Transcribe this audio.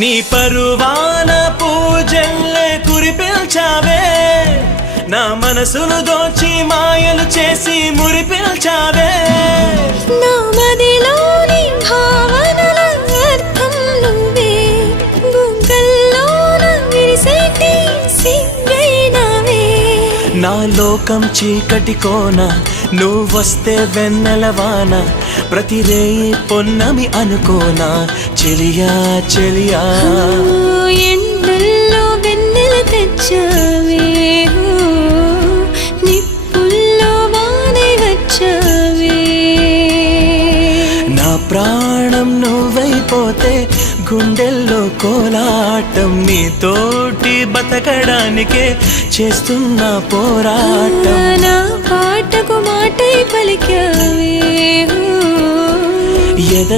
నీ పరువాన పూజల్లే కురిపిల్చావే, నా మనసును దోచి మాయలు చేసి మురిపిల్చావే. నా మదిలోని భావనల అర్థం నువ్వే, గుంగల్లోన విరిసేటి సిగ్గైనవే. నా లోకం చీకటి కోన, నువ్వొస్తే వెన్నెలవాన, ప్రతి రేయి పొన్నమి అనుకోనా చెలియా చెలియా. ఎండల్లో వెన్నెల తెచ్చావే, నిప్పుల్లో వానై వచ్చావే. నా ప్రాణం నువ్వైపోతే గుండెల్లో కోలాటం, నీతోటి బతకడానికే చేస్తున్న పోరాటం. నా పాటకు మాటై పలికావే, ఎద